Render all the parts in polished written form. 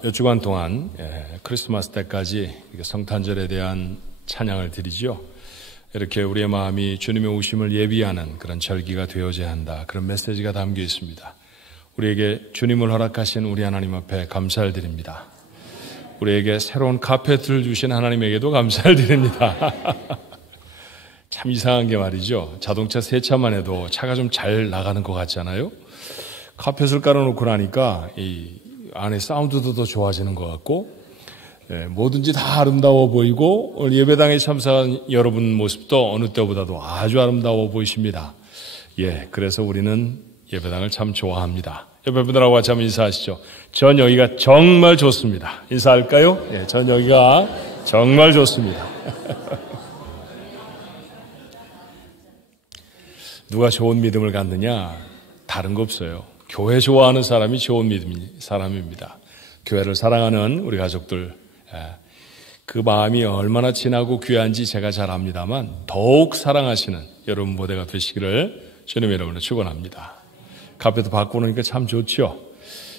몇 주간 동안 크리스마스 때까지 성탄절에 대한 찬양을 드리죠. 이렇게 우리의 마음이 주님의 오심을 예비하는 그런 절기가 되어져야 한다. 그런 메시지가 담겨 있습니다. 우리에게 주님을 허락하신 우리 하나님 앞에 감사를 드립니다. 우리에게 새로운 카페트를 주신 하나님에게도 감사를 드립니다. 참 이상한 게 말이죠. 자동차 세차만 해도 차가 좀 잘 나가는 것 같잖아요. 카펫을 깔아놓고 나니까 이 안에 사운드도 더 좋아지는 것 같고, 뭐든지 다 아름다워 보이고, 오늘 예배당에 참석한 여러분 모습도 어느 때보다도 아주 아름다워 보이십니다. 그래서 우리는 예배당을 참 좋아합니다. 옆에 분들하고 같이 한번 인사하시죠. 전 여기가 정말 좋습니다. 인사할까요? 전 여기가 정말 좋습니다. 누가 좋은 믿음을 갖느냐? 다른 거 없어요. 교회 좋아하는 사람이 좋은 사람입니다. 교회를 사랑하는 우리 가족들, 그 마음이 얼마나 진하고 귀한지 제가 잘 압니다만 더욱 사랑하시는 여러분 모두가 되시기를 주님의 이름으로 축원합니다. 카페도 바꾸니까 참 좋죠.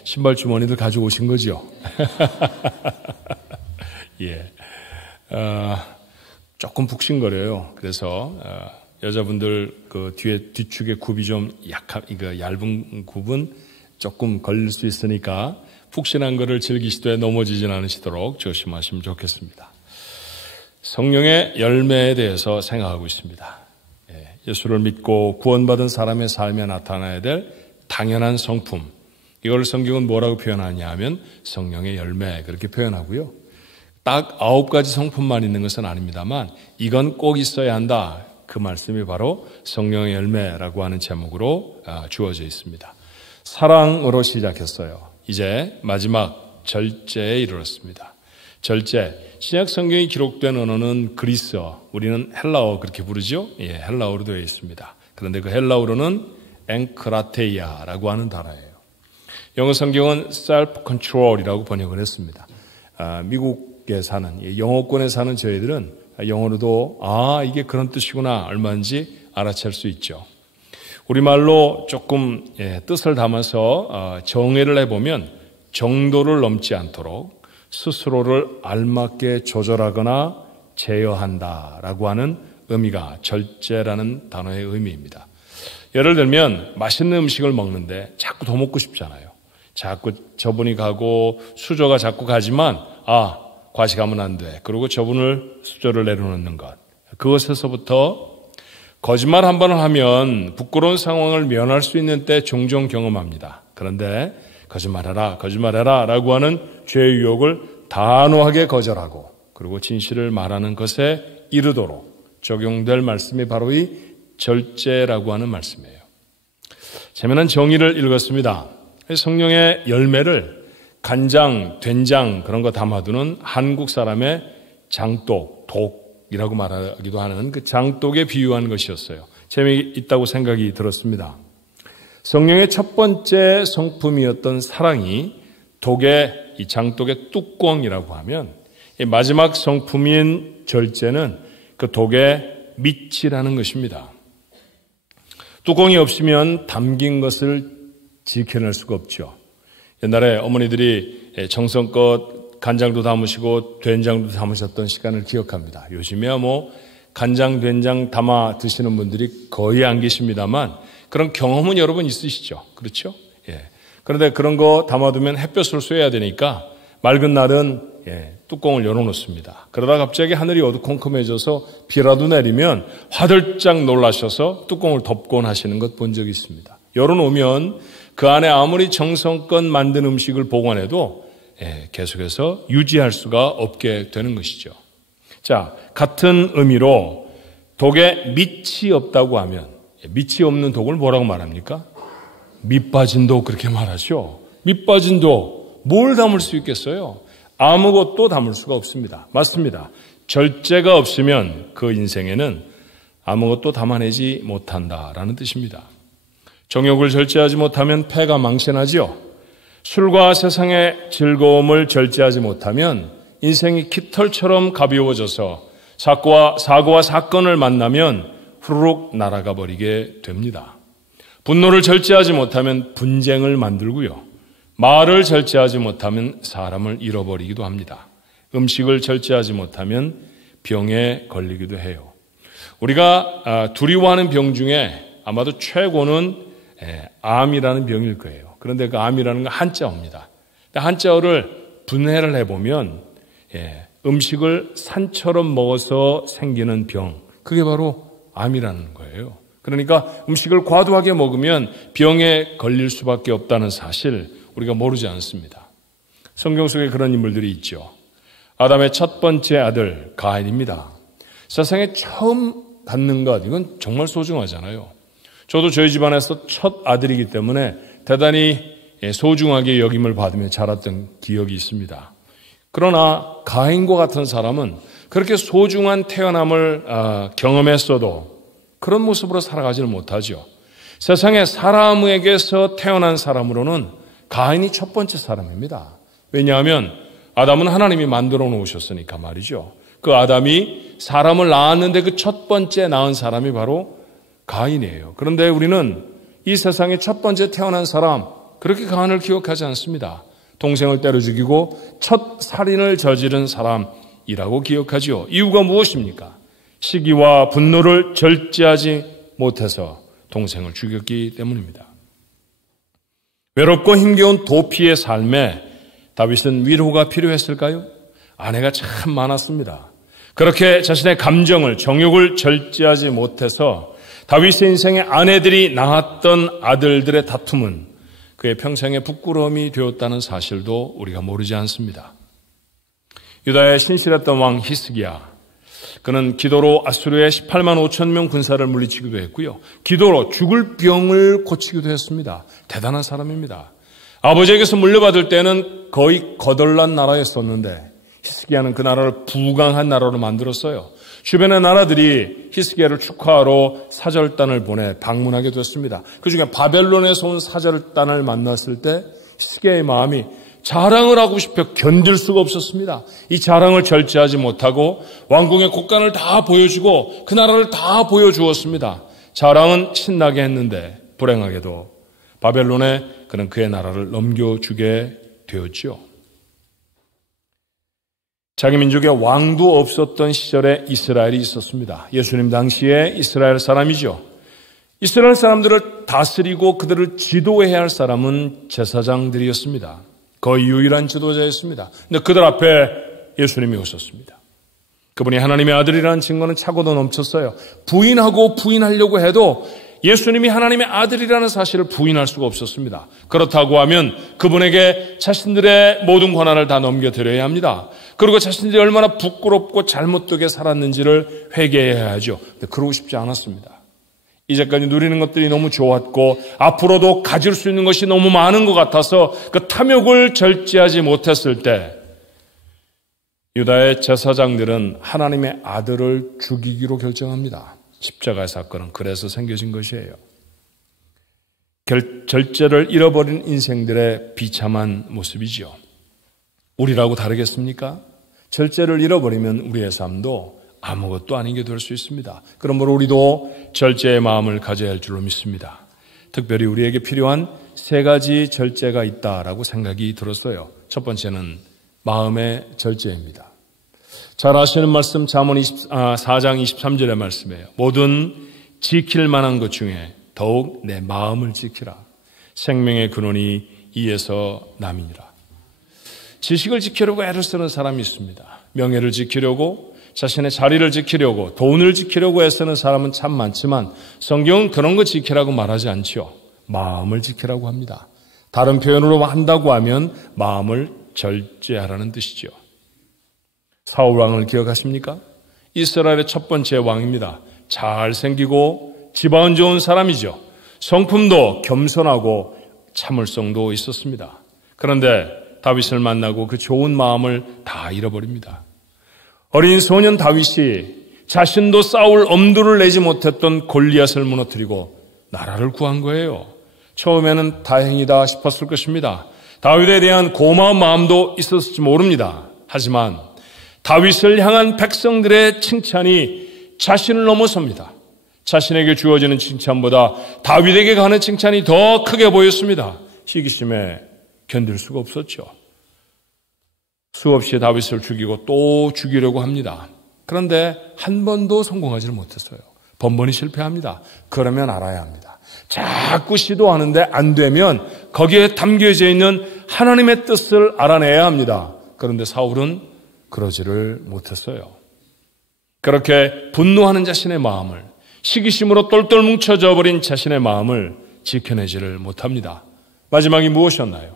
신발 주머니들 가지고 오신 거죠. 조금 푹신거려요. 그래서 여자분들 그 뒤축의 굽이 좀 얇은 굽은 조금 걸릴 수 있으니까 푹신한 거를 즐기시되 넘어지진 않으시도록 조심하시면 좋겠습니다. 성령의 열매에 대해서 생각하고 있습니다. 예수를 믿고 구원받은 사람의 삶에 나타나야 될 당연한 성품. 이걸 성경은 뭐라고 표현하냐 하면 성령의 열매 그렇게 표현하고요. 딱 9가지 성품만 있는 것은 아닙니다만 이건 꼭 있어야 한다. 그 말씀이 바로 성령의 열매라고 하는 제목으로 주어져 있습니다. 사랑으로 시작했어요. 이제 마지막 절제에 이르렀습니다. 절제. 신약 성경이 기록된 언어는 그리스어, 우리는 헬라어 그렇게 부르죠. 헬라어로 되어 있습니다. 그런데 그 헬라어로는 엔크라테이아라고 하는 단어예요. 영어 성경은 self-control이라고 번역을 했습니다. 미국에 사는, 영어권에 사는 저희들은 영어로도 이게 그런 뜻이구나 얼마든지 알아챌 수 있죠. 우리말로 조금 뜻을 담아서 정의를 해보면 정도를 넘지 않도록 스스로를 알맞게 조절하거나 제어한다라고 하는 의미가 절제라는 단어의 의미입니다. 예를 들면 맛있는 음식을 먹는데 자꾸 더 먹고 싶잖아요. 자꾸 저분이 가고 수저가 자꾸 가지만 과식하면 안 돼. 그리고 저분을 수저를 내려놓는 것. 그것에서부터 거짓말 한 번을 하면 부끄러운 상황을 면할 수 있는 때 종종 경험합니다. 그런데 거짓말해라 라고 하는 죄의 유혹을 단호하게 거절하고 그리고 진실을 말하는 것에 이르도록 적용될 말씀이 바로 이 절제라고 하는 말씀이에요. 재미난 정의를 읽었습니다. 성령의 열매를 간장, 된장 그런 거 담아두는 한국 사람의 장독, 독이라고 말하기도 하는 그 장독에 비유한 것이었어요. 재미있다고 생각이 들었습니다. 성령의 첫 번째 성품이었던 사랑이 이 장독의 뚜껑이라고 하면 마지막 성품인 절제는 그 독의 밑이라는 것입니다. 뚜껑이 없으면 담긴 것을 지켜낼 수가 없죠. 옛날에 어머니들이 정성껏 간장도 담으시고 된장도 담으셨던 시간을 기억합니다. 요즘에야 간장, 된장 담아 드시는 분들이 거의 안 계십니다만 그런 경험은 여러분 있으시죠? 그렇죠? 그런데 그런 거 담아두면 햇볕을 쐬야 되니까 맑은 날은 뚜껑을 열어놓습니다. 그러다 갑자기 하늘이 어두컴컴해져서 비라도 내리면 화들짝 놀라셔서 뚜껑을 덮곤 하시는 것 본 적이 있습니다. 열어놓으면 그 안에 아무리 정성껏 만든 음식을 보관해도 계속해서 유지할 수가 없게 되는 것이죠. 자, 같은 의미로 독에 밑이 없다고 하면 밑이 없는 독을 뭐라고 말합니까? 밑 빠진 독 그렇게 말하죠. 밑 빠진 독 뭘 담을 수 있겠어요? 아무것도 담을 수가 없습니다. 맞습니다. 절제가 없으면 그 인생에는 아무것도 담아내지 못한다라는 뜻입니다. 정욕을 절제하지 못하면 폐가 망신하지요. 술과 세상의 즐거움을 절제하지 못하면 인생이 깃털처럼 가벼워져서 사고와 사건을 만나면 후루룩 날아가 버리게 됩니다. 분노를 절제하지 못하면 분쟁을 만들고요. 말을 절제하지 못하면 사람을 잃어버리기도 합니다. 음식을 절제하지 못하면 병에 걸리기도 해요. 우리가 두려워하는 병 중에 아마도 최고는 암이라는 병일 거예요. 그런데 그 암이라는 건 한자어입니다. 한자어를 분해를 해보면 음식을 산처럼 먹어서 생기는 병, 그게 바로 암이라는 거예요. 그러니까 음식을 과도하게 먹으면 병에 걸릴 수밖에 없다는 사실 우리가 모르지 않습니다. 성경 속에 그런 인물들이 있죠. 아담의 첫 번째 아들 가인입니다. 세상에 처음 갖는 것, 이건 정말 소중하잖아요. 저도 저희 집안에서 첫 아들이기 때문에 대단히 소중하게 여김을 받으며 자랐던 기억이 있습니다. 그러나 가인과 같은 사람은 그렇게 소중한 태어남을 경험했어도 그런 모습으로 살아가지를 못하죠. 세상에 사람에게서 태어난 사람으로는 가인이 첫 번째 사람입니다. 왜냐하면 아담은 하나님이 만들어 놓으셨으니까 말이죠. 그 아담이 사람을 낳았는데 그 첫 번째 낳은 사람이 바로 가인이에요. 그런데 우리는 이 세상에 첫 번째 태어난 사람, 그렇게 가인을 기억하지 않습니다. 동생을 때려 죽이고 첫 살인을 저지른 사람이라고 기억하지요. 이유가 무엇입니까? 시기와 분노를 절제하지 못해서 동생을 죽였기 때문입니다. 외롭고 힘겨운 도피의 삶에 다윗은 위로가 필요했을까요? 아내가 참 많았습니다. 그렇게 자신의 감정을, 정욕을 절제하지 못해서 다윗의 인생에 아내들이 낳았던 아들들의 다툼은 그의 평생의 부끄러움이 되었다는 사실도 우리가 모르지 않습니다. 유다의 신실했던 왕 히스기야, 그는 기도로 아수르의 18만 5천 명 군사를 물리치기도 했고요. 기도로 죽을 병을 고치기도 했습니다. 대단한 사람입니다. 아버지에게서 물려받을 때는 거의 거덜난 나라였었는데 히스기야는 그 나라를 부강한 나라로 만들었어요. 주변의 나라들이 히스기야를 축하하러 사절단을 보내 방문하게 됐습니다. 그중에 바벨론에서 온 사절단을 만났을 때 히스기야의 마음이 자랑을 하고 싶어 견딜 수가 없었습니다. 이 자랑을 절제하지 못하고 왕궁의 곳간을 다 보여주고 그 나라를 다 보여주었습니다. 자랑은 신나게 했는데 불행하게도 바벨론에 그는 그의 나라를 넘겨주게 되었죠. 자기 민족에 왕도 없었던 시절에 이스라엘이 있었습니다. 예수님 당시에 이스라엘 사람이죠. 이스라엘 사람들을 다스리고 그들을 지도해야 할 사람은 제사장들이었습니다. 거의 유일한 지도자였습니다. 근데 그들 앞에 예수님이 오셨습니다. 그분이 하나님의 아들이라는 증거는 차고도 넘쳤어요. 부인하고 부인하려고 해도 예수님이 하나님의 아들이라는 사실을 부인할 수가 없었습니다. 그렇다고 하면 그분에게 자신들의 모든 권한을 다 넘겨드려야 합니다. 그리고 자신들이 얼마나 부끄럽고 잘못되게 살았는지를 회개해야 하죠. 근데 그러고 싶지 않았습니다. 이제까지 누리는 것들이 너무 좋았고 앞으로도 가질 수 있는 것이 너무 많은 것 같아서 그 탐욕을 절제하지 못했을 때 유다의 제사장들은 하나님의 아들을 죽이기로 결정합니다. 십자가의 사건은 그래서 생겨진 것이에요. 절제를 잃어버린 인생들의 비참한 모습이죠. 우리라고 다르겠습니까? 절제를 잃어버리면 우리의 삶도 아무것도 아닌 게 될 수 있습니다. 그러므로 우리도 절제의 마음을 가져야 할 줄로 믿습니다. 특별히 우리에게 필요한 세 가지 절제가 있다라고 생각이 들었어요. 첫 번째는 마음의 절제입니다. 잘 아시는 말씀 잠언 4장 23절의 말씀이에요. 모든 지킬 만한 것 중에 더욱 내 마음을 지키라. 생명의 근원이 이에서 남이니라. 지식을 지키려고 애를 쓰는 사람이 있습니다. 명예를 지키려고, 자신의 자리를 지키려고, 돈을 지키려고 애쓰는 사람은 참 많지만 성경은 그런 거 지키라고 말하지 않죠. 마음을 지키라고 합니다. 다른 표현으로 한다고 하면 마음을 절제하라는 뜻이죠. 사울 왕을 기억하십니까? 이스라엘의 첫 번째 왕입니다. 잘생기고 지바운 좋은 사람이죠. 성품도 겸손하고 참을성도 있었습니다. 그런데 다윗을 만나고 그 좋은 마음을 다 잃어버립니다. 어린 소년 다윗이 자신도 싸울 엄두를 내지 못했던 골리앗을 무너뜨리고 나라를 구한 거예요. 처음에는 다행이다 싶었을 것입니다. 다윗에 대한 고마운 마음도 있었을지 모릅니다. 하지만 다윗을 향한 백성들의 칭찬이 자신을 넘어섭니다. 자신에게 주어지는 칭찬보다 다윗에게 가는 칭찬이 더 크게 보였습니다. 시기심에 견딜 수가 없었죠. 수없이 다윗을 죽이고 또 죽이려고 합니다. 그런데 한 번도 성공하지를 못했어요. 번번이 실패합니다. 그러면 알아야 합니다. 자꾸 시도하는데 안 되면 거기에 담겨져 있는 하나님의 뜻을 알아내야 합니다. 그런데 사울은 그러지를 못했어요. 그렇게 분노하는 자신의 마음을, 시기심으로 똘똘 뭉쳐져 버린 자신의 마음을 지켜내지를 못합니다. 마지막이 무엇이었나요?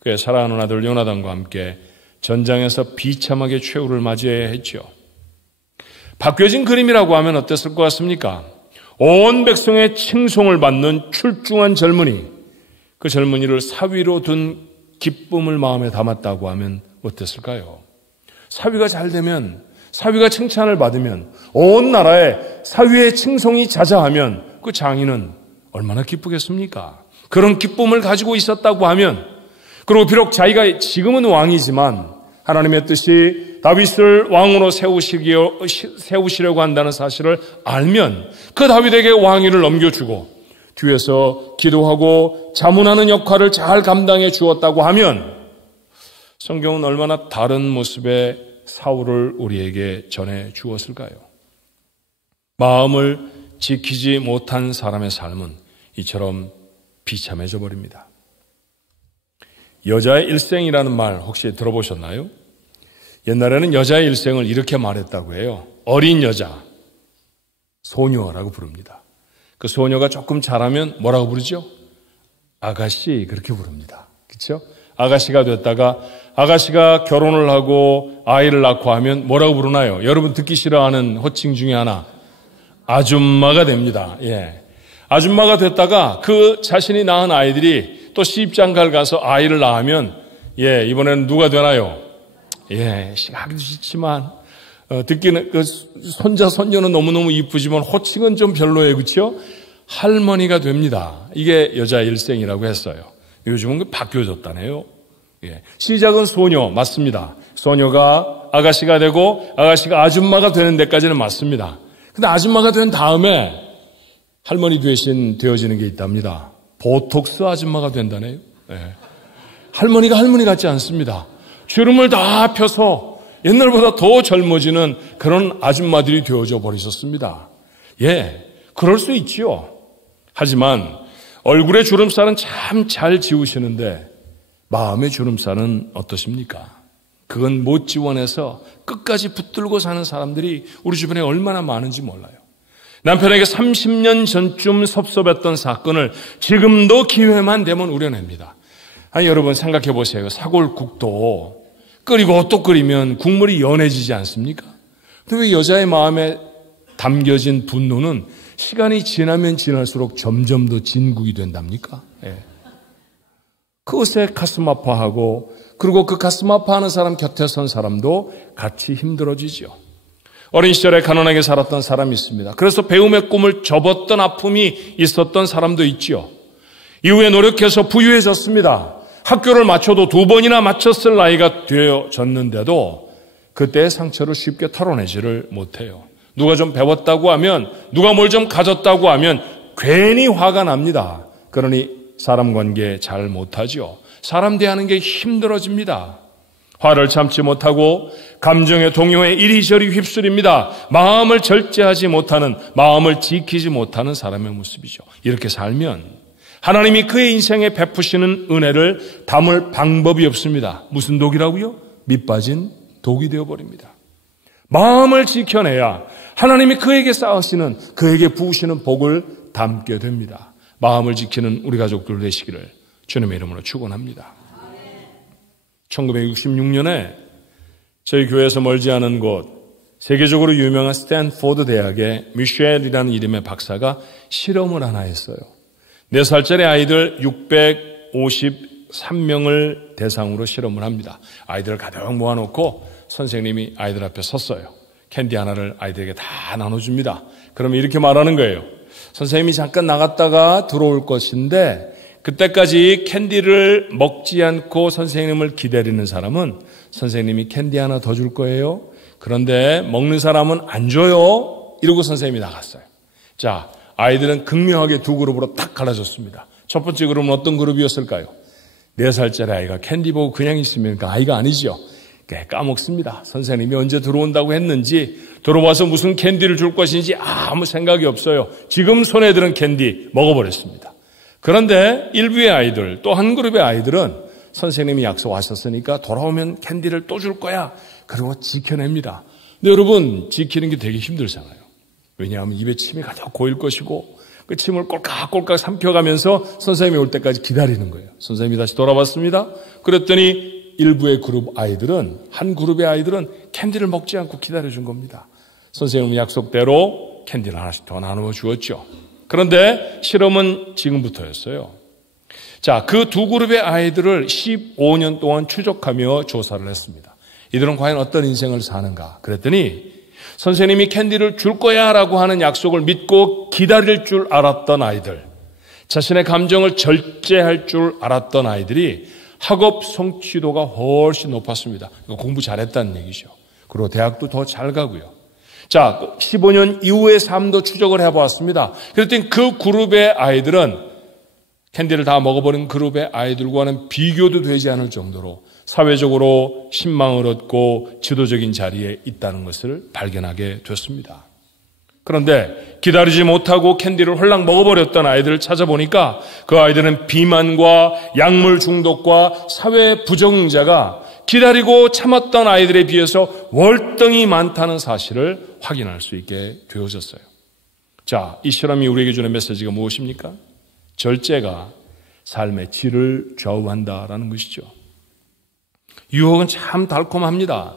그의 사랑하는 아들 요나단과 함께 전장에서 비참하게 최후를 맞이해야 했죠. 바뀌어진 그림이라고 하면 어땠을 것 같습니까? 온 백성의 칭송을 받는 출중한 젊은이, 그 젊은이를 사위로 둔 기쁨을 마음에 담았다고 하면 어땠을까요? 사위가 잘 되면, 사위가 칭찬을 받으면, 온 나라에 사위의 칭송이 자자하면 그 장인은 얼마나 기쁘겠습니까? 그런 기쁨을 가지고 있었다고 하면, 그리고 비록 자기가 지금은 왕이지만 하나님의 뜻이 다윗을 왕으로 세우시려고 한다는 사실을 알면 그 다윗에게 왕위를 넘겨주고 뒤에서 기도하고 자문하는 역할을 잘 감당해 주었다고 하면 성경은 얼마나 다른 모습의 사울을 우리에게 전해 주었을까요? 마음을 지키지 못한 사람의 삶은 이처럼 비참해져 버립니다. 여자의 일생이라는 말 혹시 들어보셨나요? 옛날에는 여자의 일생을 이렇게 말했다고 해요. 어린 여자, 소녀라고 부릅니다. 그 소녀가 조금 자라면 뭐라고 부르죠? 아가씨, 그렇게 부릅니다. 그렇죠? 아가씨가 됐다가 아가씨가 결혼을 하고 아이를 낳고 하면 뭐라고 부르나요? 여러분 듣기 싫어하는 호칭 중에 하나, 아줌마가 됩니다. 예. 아줌마가 됐다가 그 자신이 낳은 아이들이 또 시집장가를 가서 아이를 낳으면 이번에는 누가 되나요? 하기도 싫지만 듣기는 그 손자 손녀는 너무너무 이쁘지만 호칭은 좀 별로예요. 그렇죠? 할머니가 됩니다. 이게 여자 일생이라고 했어요. 요즘은 바뀌어졌다네요. 시작은 소녀 맞습니다. 소녀가 아가씨가 되고 아가씨가 아줌마가 되는 데까지는 맞습니다. 근데 아줌마가 된 다음에 할머니 대신 되어지는 게 있답니다. 보톡스 아줌마가 된다네요. 할머니가 할머니 같지 않습니다. 주름을 다 펴서 옛날보다 더 젊어지는 그런 아줌마들이 되어져 버리셨습니다. 그럴 수 있지요. 하지만 얼굴의 주름살은 참 잘 지우시는데 마음의 주름살은 어떠십니까? 그건 못 지원해서 끝까지 붙들고 사는 사람들이 우리 주변에 얼마나 많은지 몰라요. 남편에게 30년 전쯤 섭섭했던 사건을 지금도 기회만 되면 우려냅니다. 아니 여러분 생각해 보세요. 사골국도 끓이고 또 끓이면 국물이 연해지지 않습니까? 근데 왜 여자의 마음에 담겨진 분노는 시간이 지나면 지날수록 점점 더 진국이 된답니까? 그것에 가슴 아파하고 그리고 그 가슴 아파하는 사람 곁에 선 사람도 같이 힘들어지죠. 어린 시절에 가난하게 살았던 사람이 있습니다. 그래서 배움의 꿈을 접었던 아픔이 있었던 사람도 있지요. 이후에 노력해서 부유해졌습니다. 학교를 마쳐도 2번이나 마쳤을 나이가 되어졌는데도 그때의 상처를 쉽게 털어내지를 못해요. 누가 좀 배웠다고 하면, 누가 뭘 좀 가졌다고 하면 괜히 화가 납니다. 그러니 사람 관계 잘 못하죠. 사람 대하는 게 힘들어집니다. 화를 참지 못하고 감정의 동요에 이리저리 휩쓸립니다. 마음을 절제하지 못하는, 마음을 지키지 못하는 사람의 모습이죠. 이렇게 살면 하나님이 그의 인생에 베푸시는 은혜를 담을 방법이 없습니다. 무슨 독이라고요? 밑 빠진 독이 되어버립니다. 마음을 지켜내야 하나님이 그에게 쌓으시는, 그에게 부으시는 복을 담게 됩니다. 마음을 지키는 우리 가족들 되시기를 주님의 이름으로 축원합니다. 1966년에 저희 교회에서 멀지 않은 곳, 세계적으로 유명한 스탠포드 대학의 미셸이라는 이름의 박사가 실험을 하나 했어요. 4살짜리 아이들 653명을 대상으로 실험을 합니다. 아이들을 가득 모아놓고 선생님이 아이들 앞에 섰어요. 캔디 하나를 아이들에게 다 나눠줍니다. 그러면 이렇게 말하는 거예요. 선생님이 잠깐 나갔다가 들어올 것인데 그때까지 캔디를 먹지 않고 선생님을 기다리는 사람은 선생님이 캔디 하나 더 줄 거예요. 그런데 먹는 사람은 안 줘요. 이러고 선생님이 나갔어요. 자, 아이들은 극명하게 두 그룹으로 딱 갈라졌습니다. 첫 번째 그룹은 어떤 그룹이었을까요? 4살짜리 아이가 캔디 보고 그냥 있으면 그 아이가 아니죠. 까먹습니다. 선생님이 언제 들어온다고 했는지, 들어와서 무슨 캔디를 줄 것인지 아무 생각이 없어요. 지금 손에 드는 캔디 먹어버렸습니다. 그런데 일부의 아이들, 또 한 그룹의 아이들은 선생님이 약속하셨으니까 돌아오면 캔디를 또 줄 거야. 그리고 지켜냅니다. 근데 여러분, 지키는 게 되게 힘들잖아요. 왜냐하면 입에 침이 가득 고일 것이고 그 침을 꼴깍꼴깍 삼켜가면서 선생님이 올 때까지 기다리는 거예요. 선생님이 다시 돌아왔습니다. 그랬더니 일부의 그룹 아이들은, 한 그룹의 아이들은 캔디를 먹지 않고 기다려준 겁니다. 선생님 약속대로 캔디를 하나씩 더 나누어 주었죠. 그런데 실험은 지금부터였어요. 자, 그 두 그룹의 아이들을 15년 동안 추적하며 조사를 했습니다. 이들은 과연 어떤 인생을 사는가? 그랬더니 선생님이 캔디를 줄 거야 라고 하는 약속을 믿고 기다릴 줄 알았던 아이들, 자신의 감정을 절제할 줄 알았던 아이들이 학업 성취도가 훨씬 높았습니다. 공부 잘했다는 얘기죠. 그리고 대학도 더 잘 가고요. 자, 15년 이후의 삶도 추적을 해보았습니다. 그랬더니 그 그룹의 아이들은 캔디를 다 먹어버린 그룹의 아이들과는 비교도 되지 않을 정도로 사회적으로 신망을 얻고 지도적인 자리에 있다는 것을 발견하게 됐습니다. 그런데 기다리지 못하고 캔디를 홀랑 먹어버렸던 아이들을 찾아보니까 그 아이들은 비만과 약물 중독과 사회 부적응자가 기다리고 참았던 아이들에 비해서 월등히 많다는 사실을 확인할 수 있게 되어졌어요. 자, 이 실험이 우리에게 주는 메시지가 무엇입니까? 절제가 삶의 질을 좌우한다라는 것이죠. 유혹은 참 달콤합니다.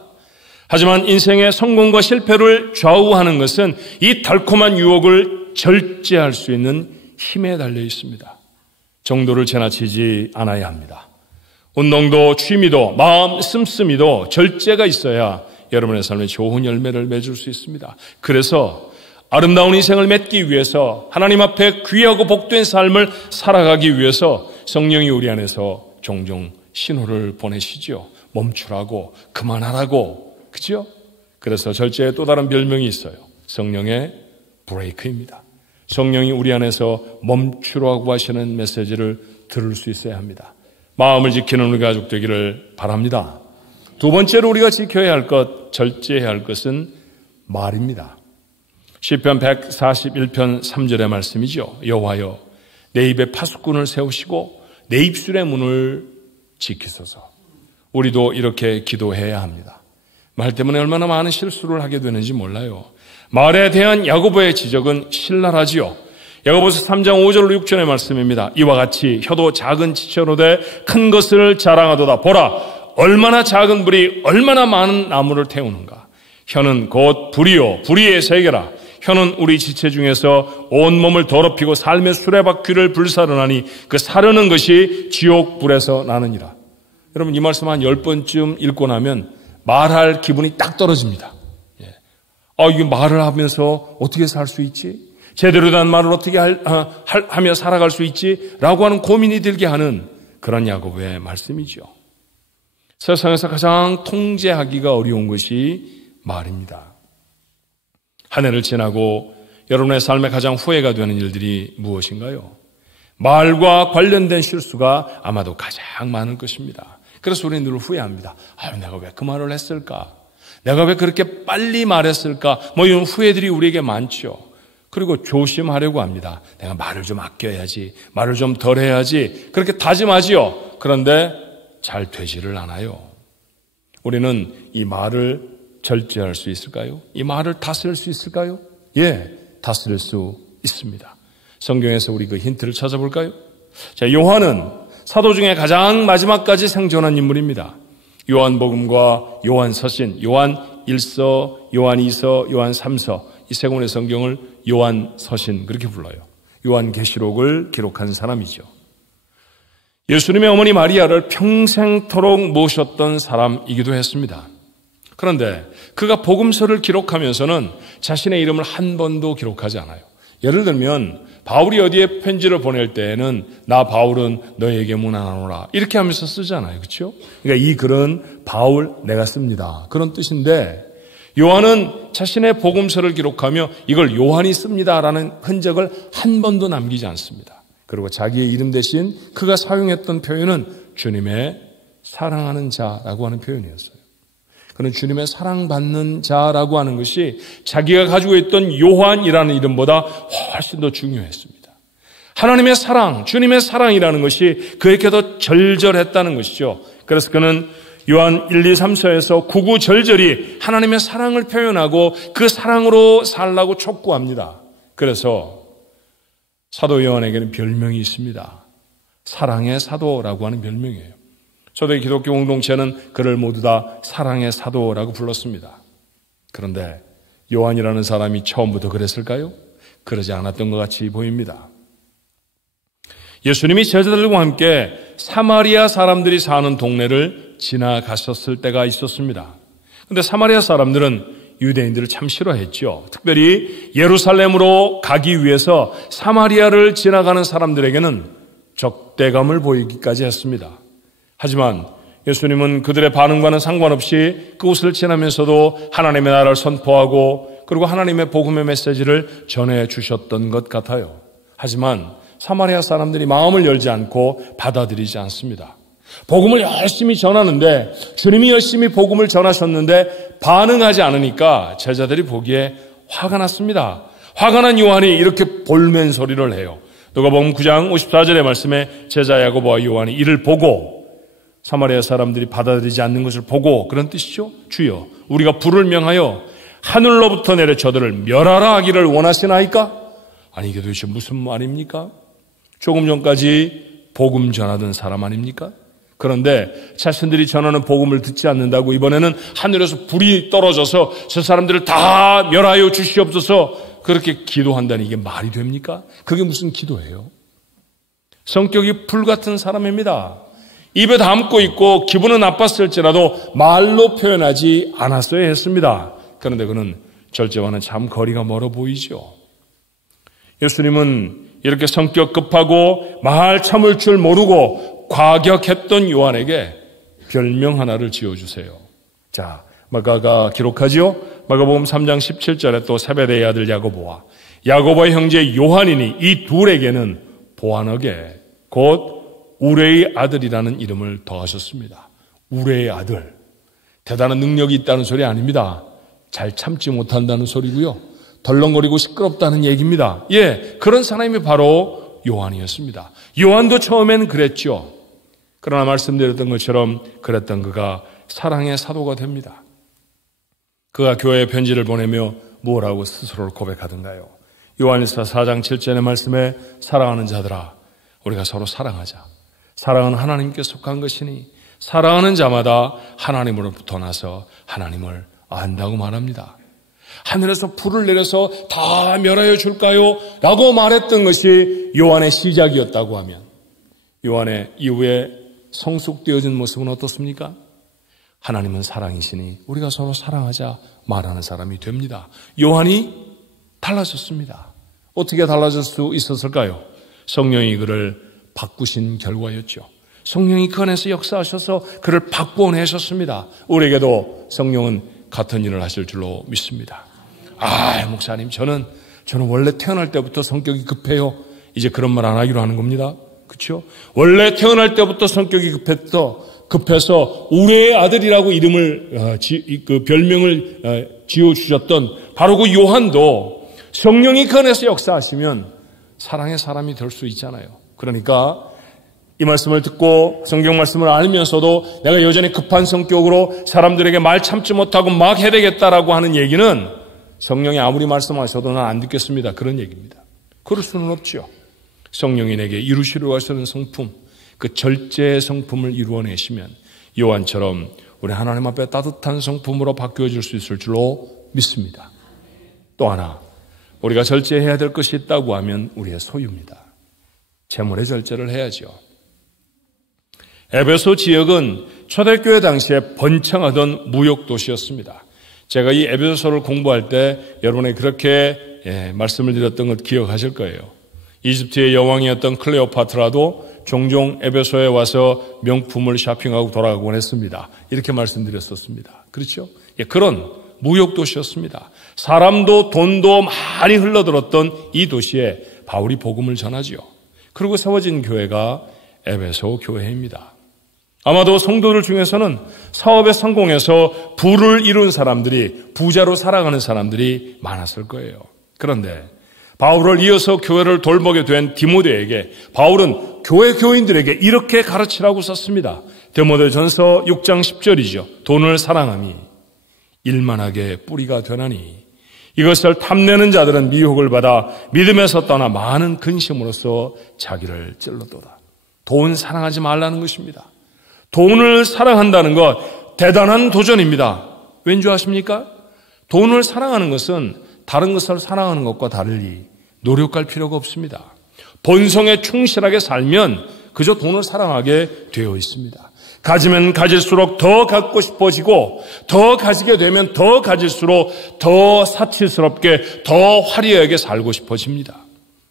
하지만 인생의 성공과 실패를 좌우하는 것은 이 달콤한 유혹을 절제할 수 있는 힘에 달려 있습니다. 정도를 지나치지 않아야 합니다. 운동도 취미도 마음 씀씀이도 절제가 있어야 여러분의 삶에 좋은 열매를 맺을 수 있습니다. 그래서 아름다운 인생을 맺기 위해서 하나님 앞에 귀하고 복된 삶을 살아가기 위해서 성령이 우리 안에서 종종 신호를 보내시죠. 멈추라고, 그만하라고. 그죠? 그래서 절제의 또 다른 별명이 있어요. 성령의 브레이크입니다. 성령이 우리 안에서 멈추라고 하시는 메시지를 들을 수 있어야 합니다. 마음을 지키는 우리 가족 되기를 바랍니다. 두 번째로 우리가 지켜야 할 것, 절제해야 할 것은 말입니다. 시편 141편 3절의 말씀이죠. 여호와여, 내 입에 파수꾼을 세우시고 내 입술의 문을 지키소서. 우리도 이렇게 기도해야 합니다. 말 때문에 얼마나 많은 실수를 하게 되는지 몰라요. 말에 대한 야고보의 지적은 신랄하지요. 야고보서 3장 5절로 6절의 말씀입니다. 이와 같이 혀도 작은 지체로되 큰 것을 자랑하도다. 보라, 얼마나 작은 불이 얼마나 많은 나무를 태우는가. 혀는 곧 불이요, 불의의 세계라. 혀는 우리 지체 중에서 온 몸을 더럽히고 삶의 수레바퀴를 불사르나니 그 사르는 것이 지옥 불에서 나느니라. 여러분, 이 말씀 한 10번쯤 읽고 나면 말할 기분이 딱 떨어집니다. 이게 말을 하면서 어떻게 살 수 있지? 제대로 된 말을 어떻게 하며 살아갈 수 있지? 라고 하는 고민이 들게 하는 그런 야고보의 말씀이죠. 세상에서 가장 통제하기가 어려운 것이 말입니다. 한 해를 지나고 여러분의 삶에 가장 후회가 되는 일들이 무엇인가요? 말과 관련된 실수가 아마도 가장 많을 것입니다. 그래서 우리는 늘 후회합니다. 내가 왜 그 말을 했을까? 내가 왜 그렇게 빨리 말했을까? 이런 후회들이 우리에게 많죠. 그리고 조심하려고 합니다. 내가 말을 좀 아껴야지, 말을 좀 덜 해야지, 그렇게 다짐하지요. 그런데 잘 되지를 않아요. 우리는 이 말을 절제할 수 있을까요? 이 말을 다스릴 수 있을까요? 예, 다스릴 수 있습니다. 성경에서 우리 그 힌트를 찾아볼까요? 자, 요한은 사도 중에 가장 마지막까지 생존한 인물입니다. 요한복음과 요한서신, 요한 1서, 요한 2서, 요한 3서, 이 세 권의 성경을 요한서신 그렇게 불러요. 요한계시록을 기록한 사람이죠. 예수님의 어머니 마리아를 평생토록 모셨던 사람이기도 했습니다. 그런데 그가 복음서를 기록하면서는 자신의 이름을 한 번도 기록하지 않아요. 예를 들면 바울이 어디에 편지를 보낼 때에는 나 바울은 너에게 문안하노라 이렇게 하면서 쓰잖아요. 그렇죠? 그러니까 이 글은 바울 내가 씁니다. 그런 뜻인데 요한은 자신의 복음서를 기록하며 이걸 요한이 씁니다라는 흔적을 한 번도 남기지 않습니다. 그리고 자기의 이름 대신 그가 사용했던 표현은 주님의 사랑하는 자라고 하는 표현이었어요. 그는 주님의 사랑받는 자라고 하는 것이 자기가 가지고 있던 요한이라는 이름보다 훨씬 더 중요했습니다. 하나님의 사랑, 주님의 사랑이라는 것이 그에게 더 절절했다는 것이죠. 그래서 그는 요한 1, 2, 3서에서 구구절절히 하나님의 사랑을 표현하고 그 사랑으로 살라고 촉구합니다. 그래서 사도 요한에게는 별명이 있습니다. 사랑의 사도라고 하는 별명이에요. 초대 기독교 공동체는 그를 모두 다 사랑의 사도라고 불렀습니다. 그런데 요한이라는 사람이 처음부터 그랬을까요? 그러지 않았던 것 같이 보입니다. 예수님이 제자들과 함께 사마리아 사람들이 사는 동네를 지나가셨을 때가 있었습니다. 그런데 사마리아 사람들은 유대인들을 참 싫어했죠. 특별히 예루살렘으로 가기 위해서 사마리아를 지나가는 사람들에게는 적대감을 보이기까지 했습니다. 하지만 예수님은 그들의 반응과는 상관없이 그곳을 지나면서도 하나님의 나라를 선포하고 그리고 하나님의 복음의 메시지를 전해주셨던 것 같아요. 하지만 사마리아 사람들이 마음을 열지 않고 받아들이지 않습니다. 복음을 열심히 전하는데 주님이 열심히 복음을 전하셨는데 반응하지 않으니까 제자들이 보기에 화가 났습니다. 화가 난 요한이 이렇게 볼멘 소리를 해요. 누가복음 9장 54절의 말씀에 제자 야고보와 요한이 이를 보고 사마리아 사람들이 받아들이지 않는 것을 보고 그런 뜻이죠. 주여 우리가 불을 명하여 하늘로부터 내려 저들을 멸하라 하기를 원하시나이까? 아니 이게 도대체 무슨 말입니까? 조금 전까지 복음 전하던 사람 아닙니까? 그런데 자신들이 전하는 복음을 듣지 않는다고 이번에는 하늘에서 불이 떨어져서 저 사람들을 다 멸하여 주시옵소서 그렇게 기도한다니 이게 말이 됩니까? 그게 무슨 기도예요? 성격이 불 같은 사람입니다. 입에 담고 있고 기분은 나빴을지라도 말로 표현하지 않았어야 했습니다. 그런데 그는 절제와는 참 거리가 멀어 보이죠. 예수님은 이렇게 성격 급하고 말 참을 줄 모르고 과격했던 요한에게 별명 하나를 지어주세요. 자, 마가가 기록하지요. 마가복음 3장 17절에 또 세베대의 아들 야고보와 야고보의 형제 요한이니 이 둘에게는 보아너게 곧 우레의 아들이라는 이름을 더하셨습니다. 우레의 아들. 대단한 능력이 있다는 소리 아닙니다. 잘 참지 못한다는 소리고요. 덜렁거리고 시끄럽다는 얘기입니다. 예, 그런 사람이 바로 요한이었습니다. 요한도 처음엔 그랬죠. 그러나 말씀드렸던 것처럼 그랬던 그가 사랑의 사도가 됩니다. 그가 교회에 편지를 보내며 뭐라고 스스로를 고백하던가요? 요한일서 4장 7절의 말씀에 사랑하는 자들아 우리가 서로 사랑하자. 사랑은 하나님께 속한 것이니 사랑하는 자마다 하나님으로부터 나서 하나님을 안다고 말합니다. 하늘에서 불을 내려서 다 멸하여 줄까요? 라고 말했던 것이 요한의 시작이었다고 하면 요한의 이후에 성숙되어진 모습은 어떻습니까? 하나님은 사랑이시니 우리가 서로 사랑하자 말하는 사람이 됩니다. 요한이 달라졌습니다. 어떻게 달라질 수 있었을까요? 성령이 그를 바꾸신 결과였죠. 성령이 그 안에서 역사하셔서 그를 바꿔내셨습니다. 우리에게도 성령은 같은 일을 하실 줄로 믿습니다. 목사님 저는 원래 태어날 때부터 성격이 급해요. 이제 그런 말 안 하기로 하는 겁니다. 그렇죠? 원래 태어날 때부터 성격이 급해서 우레의 아들이라고 이름을 그 별명을 지어주셨던 바로 그 요한도 성령이 그 안에서 역사하시면 사랑의 사람이 될 수 있잖아요. 그러니까 이 말씀을 듣고 성경 말씀을 알면서도 내가 여전히 급한 성격으로 사람들에게 말 참지 못하고 막 해대겠다라고 하는 얘기는 성령이 아무리 말씀하셔도 난 안 듣겠습니다. 그런 얘기입니다. 그럴 수는 없죠. 성령이 내게 이루시려고 하시는 성품, 그 절제의 성품을 이루어내시면 요한처럼 우리 하나님 앞에 따뜻한 성품으로 바뀌어질 수 있을 줄로 믿습니다. 또 하나, 우리가 절제해야 될 것이 있다고 하면 우리의 소유입니다. 재물의 절제를 해야죠. 에베소 지역은 초대교회 당시에 번창하던 무역도시였습니다. 제가 이 에베소를 공부할 때 여러분이 그렇게 말씀을 드렸던 것 기억하실 거예요. 이집트의 여왕이었던 클레오파트라도 종종 에베소에 와서 명품을 쇼핑하고 돌아가곤 했습니다. 이렇게 말씀드렸었습니다. 그렇죠? 그런 무역도시였습니다. 사람도 돈도 많이 흘러들었던 이 도시에 바울이 복음을 전하죠. 그리고 세워진 교회가 에베소 교회입니다. 아마도 성도들 중에서는 사업에 성공해서 부를 이룬 사람들이, 부자로 살아가는 사람들이 많았을 거예요. 그런데 바울을 이어서 교회를 돌보게 된 디모데에게 바울은 교회 교인들에게 이렇게 가르치라고 썼습니다. 디모데전서 6장 10절이죠. 돈을 사랑함이 일만하게 뿌리가 되나니 이것을 탐내는 자들은 미혹을 받아 믿음에서 떠나 많은 근심으로써 자기를 찔러도다. 돈 사랑하지 말라는 것입니다. 돈을 사랑한다는 것 대단한 도전입니다. 왠지 아십니까? 돈을 사랑하는 것은 다른 것을 사랑하는 것과 달리 노력할 필요가 없습니다. 본성에 충실하게 살면 그저 돈을 사랑하게 되어 있습니다. 가지면 가질수록 더 갖고 싶어지고 더 가지게 되면 더 가질수록 더 사치스럽게 더 화려하게 살고 싶어집니다.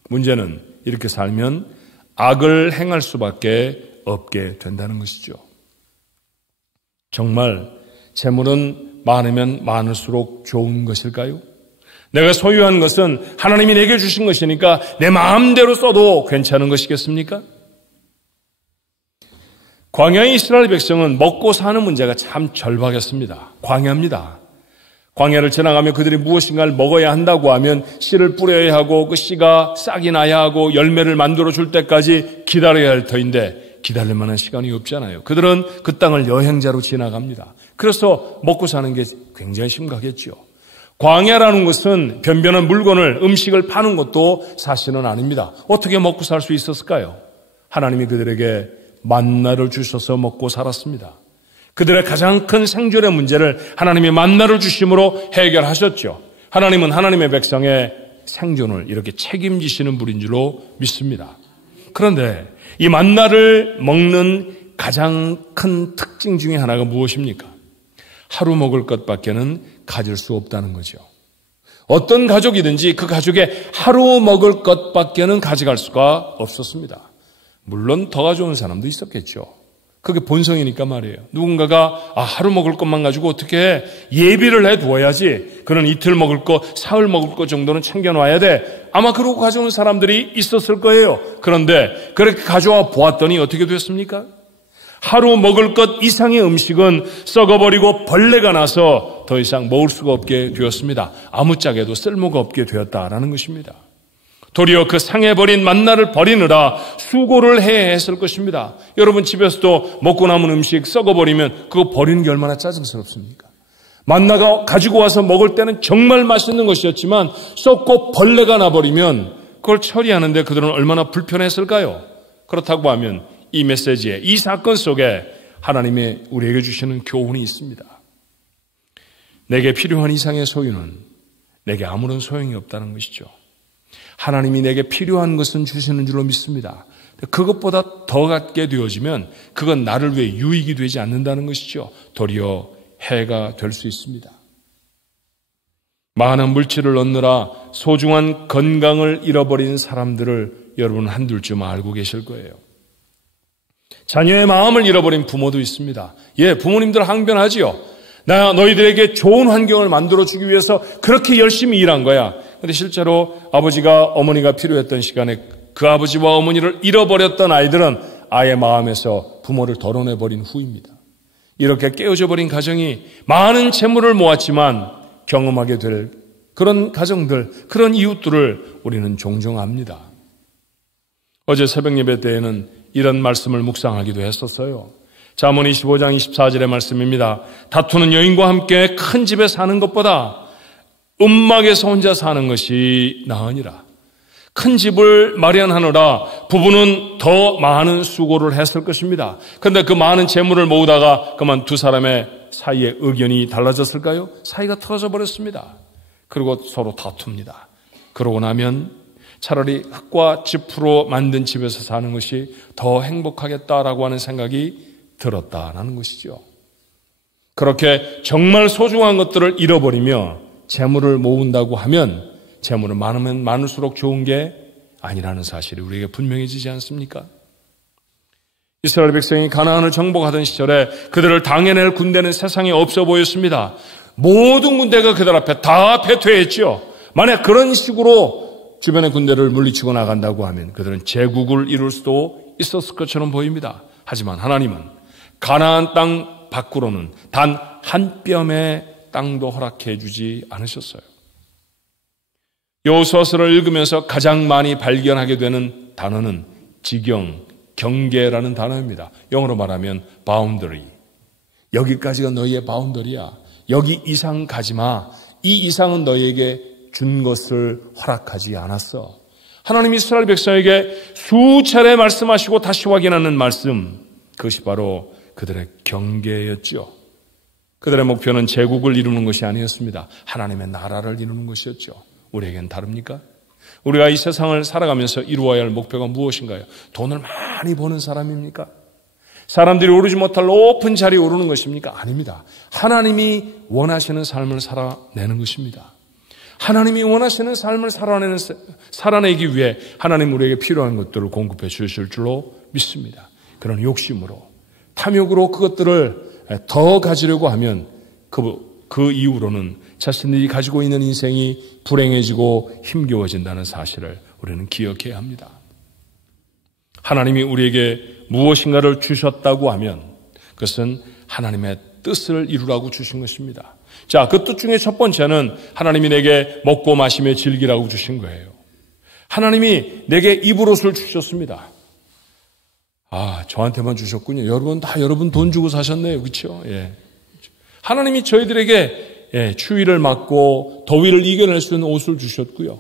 문제는 이렇게 살면 악을 행할 수밖에 없게 된다는 것이죠. 정말 재물은 많으면 많을수록 좋은 것일까요? 내가 소유한 것은 하나님이 내게 주신 것이니까 내 마음대로 써도 괜찮은 것이겠습니까? 광야의 이스라엘 백성은 먹고 사는 문제가 참 절박했습니다. 광야입니다. 광야를 지나가며 그들이 무엇인가를 먹어야 한다고 하면 씨를 뿌려야 하고 그 씨가 싹이 나야 하고 열매를 만들어 줄 때까지 기다려야 할 터인데 기다릴 만한 시간이 없잖아요. 그들은 그 땅을 여행자로 지나갑니다. 그래서 먹고 사는 게 굉장히 심각했죠. 광야라는 것은 변변한 물건을, 음식을 파는 것도 사실은 아닙니다. 어떻게 먹고 살 수 있었을까요? 하나님이 그들에게 만나를 주셔서 먹고 살았습니다. 그들의 가장 큰 생존의 문제를 하나님이 만나를 주심으로 해결하셨죠. 하나님은 하나님의 백성의 생존을 이렇게 책임지시는 분인 줄로 믿습니다. 그런데 이 만나를 먹는 가장 큰 특징 중에 하나가 무엇입니까? 하루 먹을 것밖에는 가질 수 없다는 거죠. 어떤 가족이든지 그 가족의 하루 먹을 것밖에는 가져갈 수가 없었습니다. 물론 더 가져온 사람도 있었겠죠. 그게 본성이니까 말이에요. 누군가가 하루 먹을 것만 가지고 어떻게 예비를 해두어야지. 그는 이틀 먹을 것, 사흘 먹을 것 정도는 챙겨놔야 돼. 아마 그러고 가져온 사람들이 있었을 거예요. 그런데 그렇게 가져와 보았더니 어떻게 됐습니까? 하루 먹을 것 이상의 음식은 썩어버리고 벌레가 나서 더 이상 먹을 수가 없게 되었습니다. 아무짝에도 쓸모가 없게 되었다라는 것입니다. 도리어 그 상해버린 만나를 버리느라 수고를 해야 했을 것입니다. 여러분 집에서도 먹고 남은 음식 썩어버리면 그거 버리는 게 얼마나 짜증스럽습니까? 만나가 가지고 와서 먹을 때는 정말 맛있는 것이었지만 썩고 벌레가 나버리면 그걸 처리하는데 그들은 얼마나 불편했을까요? 그렇다고 하면 이 메시지에, 이 사건 속에 하나님의 우리에게 주시는 교훈이 있습니다. 내게 필요한 이상의 소유는 내게 아무런 소용이 없다는 것이죠. 하나님이 내게 필요한 것은 주시는 줄로 믿습니다. 그것보다 더 갖게 되어지면 그건 나를 위해 유익이 되지 않는다는 것이죠. 도리어 해가 될 수 있습니다. 많은 물질을 얻느라 소중한 건강을 잃어버린 사람들을 여러분 한둘쯤 알고 계실 거예요. 자녀의 마음을 잃어버린 부모도 있습니다. 예, 부모님들 항변하지요. 너희들에게 좋은 환경을 만들어주기 위해서 그렇게 열심히 일한 거야. 그런데 실제로 아버지가 어머니가 필요했던 시간에 그 아버지와 어머니를 잃어버렸던 아이들은 아이의 마음에서 부모를 덜어내버린 후입니다. 이렇게 깨어져 버린 가정이 많은 재물을 모았지만 경험하게 될 그런 가정들, 그런 이웃들을 우리는 종종 압니다. 어제 새벽 예배 때에는 이런 말씀을 묵상하기도 했었어요. 잠언 25장 24절의 말씀입니다. 다투는 여인과 함께 큰 집에 사는 것보다 움막에서 혼자 사는 것이 나으니라. 큰 집을 마련하느라 부부는 더 많은 수고를 했을 것입니다. 그런데 그 많은 재물을 모으다가 그만 두 사람의 사이에 의견이 달라졌을까요? 사이가 틀어져 버렸습니다. 그리고 서로 다툽니다. 그러고 나면 차라리 흙과 지푸로 만든 집에서 사는 것이 더 행복하겠다라고 하는 생각이 들었다라는 것이죠. 그렇게 정말 소중한 것들을 잃어버리며 재물을 모은다고 하면 재물은 많으면 많을수록 좋은 게 아니라는 사실이 우리에게 분명해지지 않습니까? 이스라엘 백성이 가나안을 정복하던 시절에 그들을 당해낼 군대는 세상에 없어 보였습니다. 모든 군대가 그들 앞에 다 패퇴했죠. 만약 그런 식으로 주변의 군대를 물리치고 나간다고 하면 그들은 제국을 이룰 수도 있었을 것처럼 보입니다. 하지만 하나님은 가나안 땅 밖으로는 단 한 뼘의 땅도 허락해 주지 않으셨어요. 여호수아서를 읽으면서 가장 많이 발견하게 되는 단어는 지경, 경계라는 단어입니다. 영어로 말하면 boundary. 여기까지가 너희의 바운더리야. 여기 이상 가지 마. 이 이상은 너희에게 준 것을 허락하지 않았어. 하나님이 이스라엘 백성에게 수차례 말씀하시고 다시 확인하는 말씀, 그것이 바로 그들의 경계였죠. 그들의 목표는 제국을 이루는 것이 아니었습니다. 하나님의 나라를 이루는 것이었죠. 우리에겐 다릅니까? 우리가 이 세상을 살아가면서 이루어야 할 목표가 무엇인가요? 돈을 많이 버는 사람입니까? 사람들이 오르지 못할 높은 자리에 오르는 것입니까? 아닙니다. 하나님이 원하시는 삶을 살아내는 것입니다. 하나님이 원하시는 삶을 살아내기 위해 하나님 우리에게 필요한 것들을 공급해 주실 줄로 믿습니다. 그런 욕심으로, 탐욕으로 그것들을 더 가지려고 하면 그 이후로는 자신들이 가지고 있는 인생이 불행해지고 힘겨워진다는 사실을 우리는 기억해야 합니다. 하나님이 우리에게 무엇인가를 주셨다고 하면 그것은 하나님의 뜻을 이루라고 주신 것입니다. 자, 그 뜻 중에 첫 번째는 하나님이 내게 먹고 마시며 즐기라고 주신 거예요. 하나님이 내게 입을 옷을 주셨습니다. 아, 저한테만 주셨군요. 여러분 돈 주고 사셨네요. 그렇죠? 예. 하나님이 저희들에게 추위를 막고 더위를 이겨낼 수 있는 옷을 주셨고요.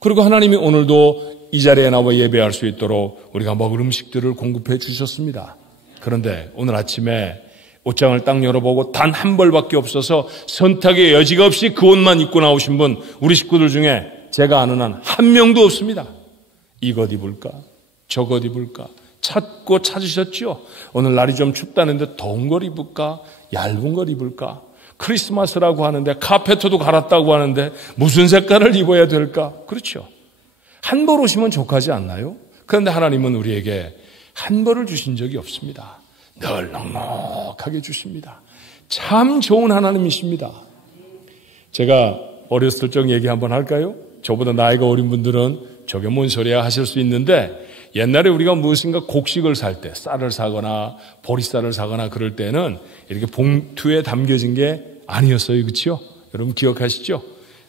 그리고 하나님이 오늘도 이 자리에 나와 예배할 수 있도록 우리가 먹을 음식들을 공급해 주셨습니다. 그런데 오늘 아침에 옷장을 딱 열어보고 단 한 벌밖에 없어서 선택의 여지가 없이 그 옷만 입고 나오신 분, 우리 식구들 중에 제가 아는 한 한 명도 없습니다. 이것 입을까? 저것 입을까? 찾으셨죠? 오늘 날이 좀 춥다는데 더운 걸 입을까? 얇은 걸 입을까? 크리스마스라고 하는데 카페트도 갈았다고 하는데 무슨 색깔을 입어야 될까? 그렇죠. 한 벌 오시면 족하지 않나요? 그런데 하나님은 우리에게 한 벌을 주신 적이 없습니다. 늘 넉넉하게 주십니다. 참 좋은 하나님이십니다. 제가 어렸을 적 얘기 한번 할까요? 저보다 나이가 어린 분들은 저게 뭔 소리야 하실 수 있는데 옛날에 우리가 무엇인가 곡식을 살 때 쌀을 사거나 보리쌀을 사거나 그럴 때는 이렇게 봉투에 담겨진 게 아니었어요. 그렇죠? 여러분 기억하시죠?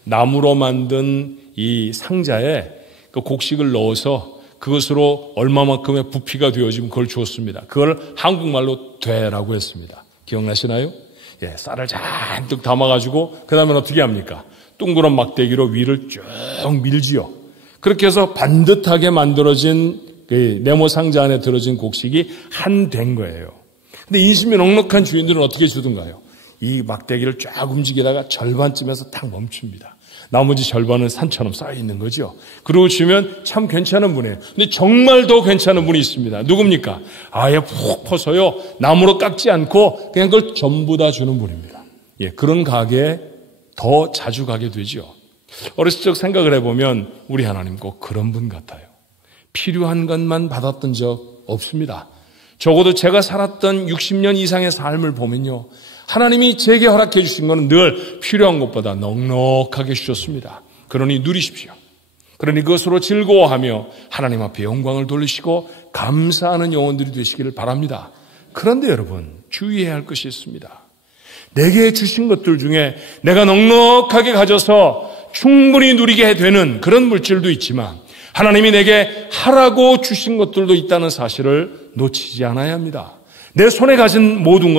나무로 만든 이 상자에 그 곡식을 넣어서 그것으로 얼마만큼의 부피가 되어지면 그걸 주었습니다. 그걸 한국말로 되라고 했습니다. 기억나시나요? 예, 쌀을 잔뜩 담아가지고 그 다음에 어떻게 합니까? 둥그런 막대기로 위를 쭉 밀지요. 그렇게 해서 반듯하게 만들어진 그 네모 상자 안에 들어진 곡식이 한 된 거예요. 근데 인심이 넉넉한 주인들은 어떻게 주던가요? 이 막대기를 쫙 움직이다가 절반쯤에서 탁 멈춥니다. 나머지 절반은 산처럼 쌓여 있는 거죠. 그러고 주면 참 괜찮은 분이에요. 근데 정말 더 괜찮은 분이 있습니다. 누굽니까? 아예 푹 퍼서요. 나무로 깎지 않고 그냥 그걸 전부 다 주는 분입니다. 예, 그런 가게에 더 자주 가게 되죠. 어렸을 적 생각을 해보면 우리 하나님 꼭 그런 분 같아요. 필요한 것만 받았던 적 없습니다. 적어도 제가 살았던 60년 이상의 삶을 보면요. 하나님이 제게 허락해 주신 것은 늘 필요한 것보다 넉넉하게 주셨습니다. 그러니 누리십시오. 그러니 그것으로 즐거워하며 하나님 앞에 영광을 돌리시고 감사하는 영혼들이 되시기를 바랍니다. 그런데 여러분 주의해야 할 것이 있습니다. 내게 주신 것들 중에 내가 넉넉하게 가져서 충분히 누리게 되는 그런 물질도 있지만 하나님이 내게 하라고 주신 것들도 있다는 사실을 놓치지 않아야 합니다. 내 손에 가진 모든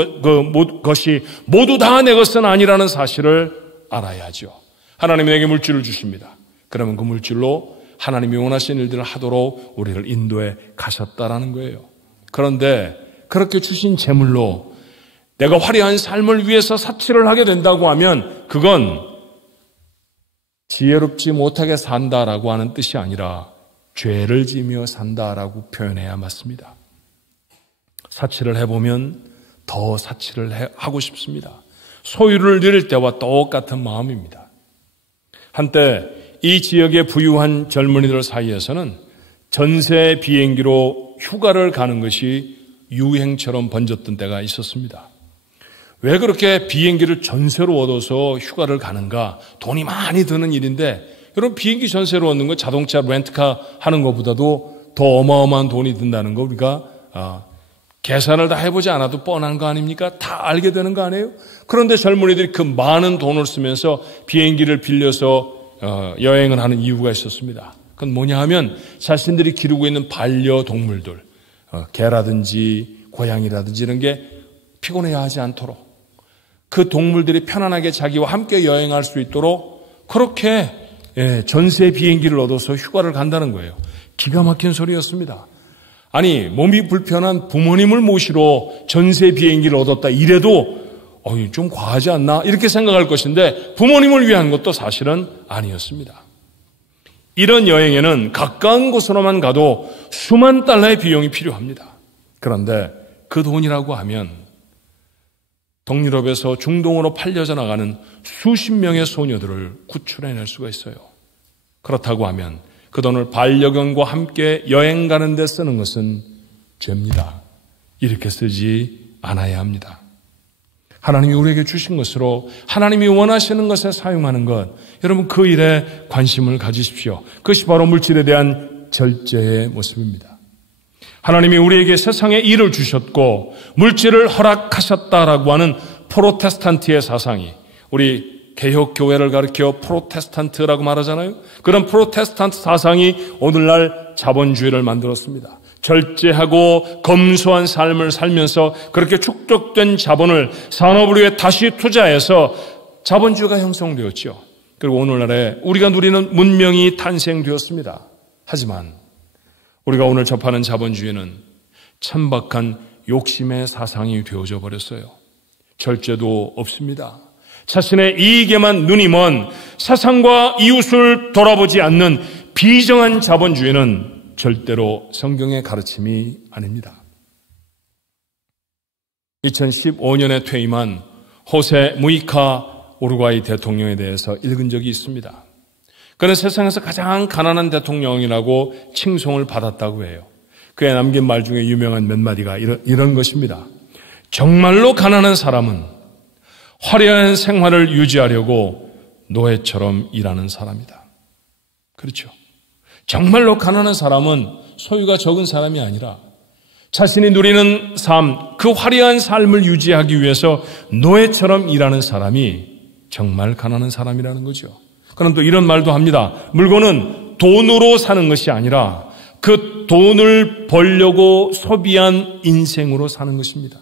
것이 모두 다 내 것은 아니라는 사실을 알아야죠. 하나님이 내게 물질을 주십니다. 그러면 그 물질로 하나님이 원하시는 일들을 하도록 우리를 인도해 가셨다라는 거예요. 그런데 그렇게 주신 재물로 내가 화려한 삶을 위해서 사치를 하게 된다고 하면 그건 지혜롭지 못하게 산다라고 하는 뜻이 아니라 죄를 지며 산다라고 표현해야 맞습니다. 사치를 해보면 더 사치를 하고 싶습니다. 소유를 누릴 때와 똑같은 마음입니다. 한때 이 지역의 부유한 젊은이들 사이에서는 전세 비행기로 휴가를 가는 것이 유행처럼 번졌던 때가 있었습니다. 왜 그렇게 비행기를 전세로 얻어서 휴가를 가는가? 돈이 많이 드는 일인데 여러분 비행기 전세로 얻는 거 자동차 렌트카 하는 것보다도 더 어마어마한 돈이 든다는 거 우리가 계산을 다 해보지 않아도 뻔한 거 아닙니까? 다 알게 되는 거 아니에요? 그런데 젊은이들이 그 많은 돈을 쓰면서 비행기를 빌려서 여행을 하는 이유가 있었습니다. 그건 뭐냐 하면 자신들이 기르고 있는 반려동물들, 개라든지 고양이라든지 이런 게 피곤해하지 않도록 그 동물들이 편안하게 자기와 함께 여행할 수 있도록 그렇게 전세 비행기를 얻어서 휴가를 간다는 거예요. 기가 막힌 소리였습니다. 아니, 몸이 불편한 부모님을 모시러 전세 비행기를 얻었다 이래도 좀 과하지 않나 이렇게 생각할 것인데 부모님을 위한 것도 사실은 아니었습니다. 이런 여행에는 가까운 곳으로만 가도 수만 달러의 비용이 필요합니다. 그런데 그 돈이라고 하면 동유럽에서 중동으로 팔려져 나가는 수십 명의 소녀들을 구출해낼 수가 있어요. 그렇다고 하면 그 돈을 반려견과 함께 여행 가는 데 쓰는 것은 죄입니다. 이렇게 쓰지 않아야 합니다. 하나님이 우리에게 주신 것으로 하나님이 원하시는 것에 사용하는 것, 여러분 그 일에 관심을 가지십시오. 그것이 바로 물질에 대한 절제의 모습입니다. 하나님이 우리에게 세상에 일을 주셨고 물질을 허락하셨다라고 하는 프로테스탄트의 사상이, 우리 개혁교회를 가리켜 프로테스탄트라고 말하잖아요. 그런 프로테스탄트 사상이 오늘날 자본주의를 만들었습니다. 절제하고 검소한 삶을 살면서 그렇게 축적된 자본을 산업을 위해 다시 투자해서 자본주의가 형성되었죠. 그리고 오늘날에 우리가 누리는 문명이 탄생되었습니다. 하지만 우리가 오늘 접하는 자본주의는 천박한 욕심의 사상이 되어져 버렸어요. 절제도 없습니다. 자신의 이익에만 눈이 먼 세상과 이웃을 돌아보지 않는 비정한 자본주의는 절대로 성경의 가르침이 아닙니다. 2015년에 퇴임한 호세 무이카 우루과이 대통령에 대해서 읽은 적이 있습니다. 그는 세상에서 가장 가난한 대통령이라고 칭송을 받았다고 해요. 그의 남긴 말 중에 유명한 몇 마디가 이런 것입니다. 정말로 가난한 사람은 화려한 생활을 유지하려고 노예처럼 일하는 사람이다. 그렇죠. 정말로 가난한 사람은 소유가 적은 사람이 아니라 자신이 누리는 삶, 그 화려한 삶을 유지하기 위해서 노예처럼 일하는 사람이 정말 가난한 사람이라는 거죠. 그럼 또 이런 말도 합니다. 물건은 돈으로 사는 것이 아니라 그 돈을 벌려고 소비한 인생으로 사는 것입니다.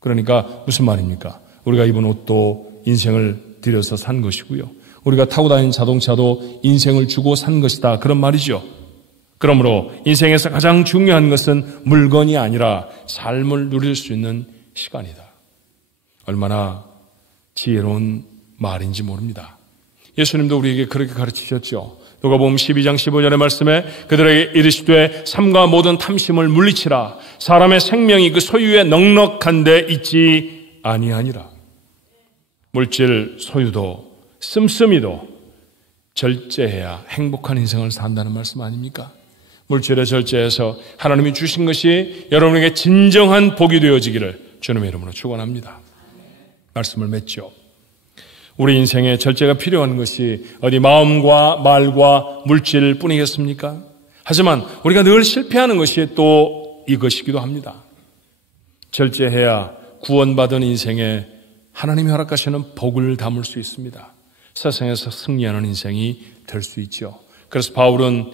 그러니까 무슨 말입니까? 우리가 입은 옷도 인생을 들여서 산 것이고요. 우리가 타고 다니는 자동차도 인생을 주고 산 것이다. 그런 말이죠. 그러므로 인생에서 가장 중요한 것은 물건이 아니라 삶을 누릴 수 있는 시간이다. 얼마나 지혜로운 말인지 모릅니다. 예수님도 우리에게 그렇게 가르치셨죠. 누가복음 12장 15절의 말씀에 그들에게 이르시되 삼가 모든 탐심을 물리치라. 사람의 생명이 그 소유에 넉넉한 데 있지 아니하니라. 물질 소유도 씀씀이도 절제해야 행복한 인생을 산다는 말씀 아닙니까? 물질에 절제해서 하나님이 주신 것이 여러분에게 진정한 복이 되어지기를 주님의 이름으로 축원합니다. 말씀을 맺죠. 우리 인생에 절제가 필요한 것이 어디 마음과 말과 물질 뿐이겠습니까? 하지만 우리가 늘 실패하는 것이 또 이것이기도 합니다. 절제해야 구원받은 인생에 하나님이 허락하시는 복을 담을 수 있습니다. 세상에서 승리하는 인생이 될 수 있죠. 그래서 바울은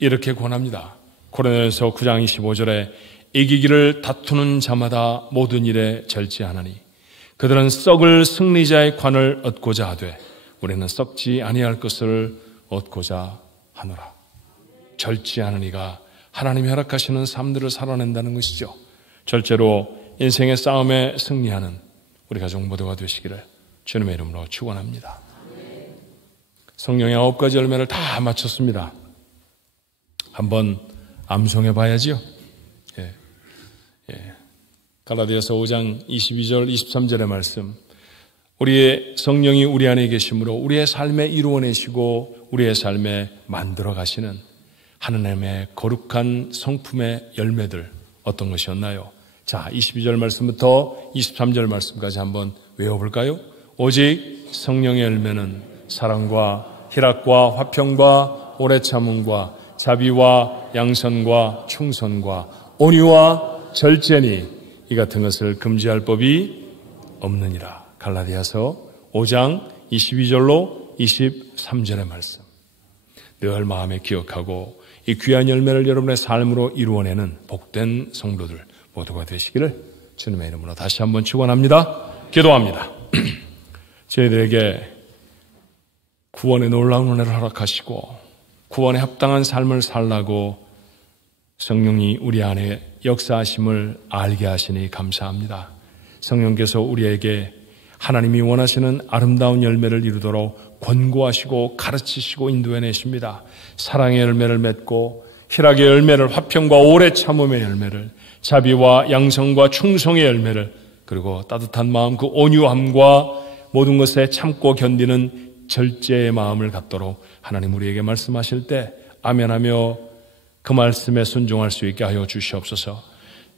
이렇게 권합니다. 고린도전서 9장 25절에 이기기를 다투는 자마다 모든 일에 절제하나니 그들은 썩을 승리자의 관을 얻고자 하되 우리는 썩지 아니할 것을 얻고자 하노라. 절제하는 이가 하나님이 허락하시는 삶들을 살아낸다는 것이죠. 절제로 인생의 싸움에 승리하는 우리 가족 모두가 되시기를 주님의 이름으로 축원합니다. 성령의 9가지 열매를 다 마쳤습니다. 한번 암송해 봐야지요. 갈라디아서 5장 22절 23절의 말씀, 우리의 성령이 우리 안에 계심으로 우리의 삶에 이루어내시고 우리의 삶에 만들어 가시는 하나님의 거룩한 성품의 열매들 어떤 것이었나요? 자, 22절 말씀부터 23절 말씀까지 한번 외워볼까요? 오직 성령의 열매는 사랑과 희락과 화평과 오래 참음과 자비와 양선과 충선과 온유와 절제니 이 같은 것을 금지할 법이 없느니라. 갈라디아서 5장 22절로 23절의 말씀. 늘 마음에 기억하고 이 귀한 열매를 여러분의 삶으로 이루어내는 복된 성도들 모두가 되시기를 주님의 이름으로 다시 한번 축원합니다. 기도합니다. 저희들에게 구원의 놀라운 은혜를 허락하시고 구원에 합당한 삶을 살라고 성령이 우리 안에 역사하심을 알게 하시니 감사합니다. 성령께서 우리에게 하나님이 원하시는 아름다운 열매를 이루도록 권고하시고 가르치시고 인도해내십니다. 사랑의 열매를 맺고 희락의 열매를, 화평과 오래 참음의 열매를, 자비와 양성과 충성의 열매를, 그리고 따뜻한 마음, 그 온유함과 모든 것에 참고 견디는 절제의 마음을 갖도록 하나님 우리에게 말씀하실 때 아멘하며 그 말씀에 순종할 수 있게 하여 주시옵소서.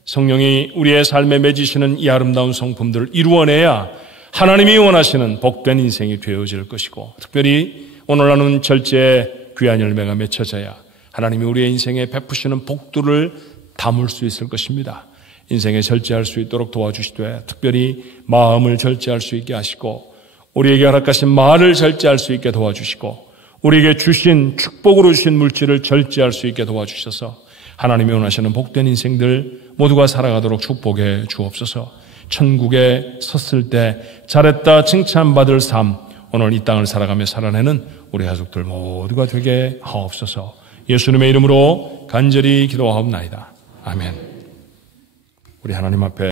성령이 우리의 삶에 맺으시는 이 아름다운 성품들을 이루어내야 하나님이 원하시는 복된 인생이 되어질 것이고, 특별히 오늘 나눈 절제의 귀한 열매가 맺혀져야 하나님이 우리의 인생에 베푸시는 복들을 담을 수 있을 것입니다. 인생에 절제할 수 있도록 도와주시되, 특별히 마음을 절제할 수 있게 하시고, 우리에게 허락하신 말을 절제할 수 있게 도와주시고, 우리에게 주신 축복으로 주신 물질을 절제할 수 있게 도와주셔서 하나님이 원하시는 복된 인생들 모두가 살아가도록 축복해 주옵소서. 천국에 섰을 때 잘했다 칭찬받을 삶, 오늘 이 땅을 살아가며 살아내는 우리 가족들 모두가 되게 하옵소서. 예수님의 이름으로 간절히 기도하옵나이다. 아멘. 우리 하나님 앞에